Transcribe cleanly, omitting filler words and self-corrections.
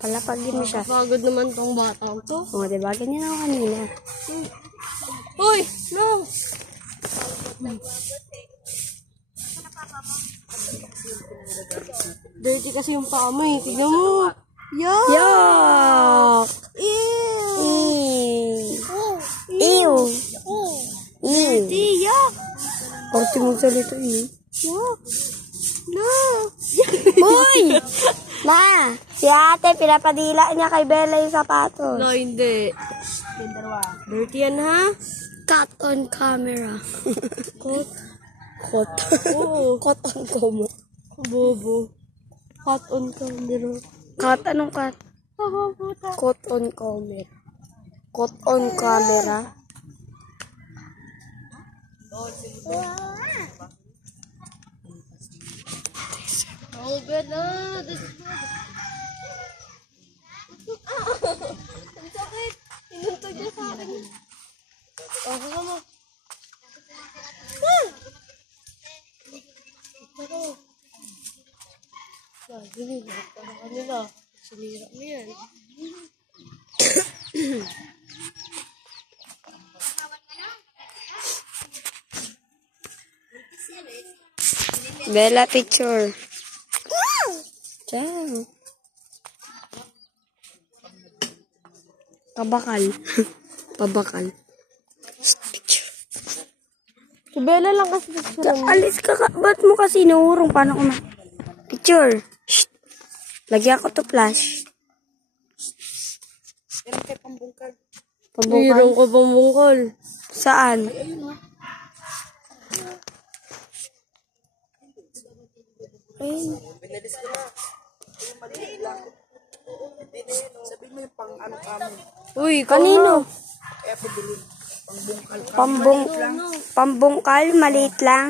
Palapagin mo siya. Pagod naman tong batang to. O, diba? Ganyan ako kanina. Uy! No! Dirty kasi yung paa mo eh. Tignan mo. Yuck! Yuck! Ew! Ew! Dirty! Yuck! Parti mong salito eh. Yuck! No! Uy! Ma! Si ate, pinapadila niya kay Bella yung sapatos. No, hindi. Dirty yan ha? Cut on camera. Kot. Kot. Oo. Kot on camera. Bobo. Hot on camera. Cut? Anong cut? Kot on camera. Kot on camera. Oh, good na. Ang sakit. Inuntog niya sa akin. Oh, kasama. Pero, sabi para kanila. Sinira mo yan. Bella picture. Ciao. Pabakal. Pabakal. Picture. Si Bella lang kasi picture. Alis ka. Ba't mo kasi inuurong? Paano ko picture. Shh. Lagyan ko to flash. Pambungkal. Mayroon ko pambungkal. Saan? Ayun. Sabihin mo yung pang ano kami. Uy, Kanino? Kaya pabilin. Pang bungkal. Pambungkal, maliit lang.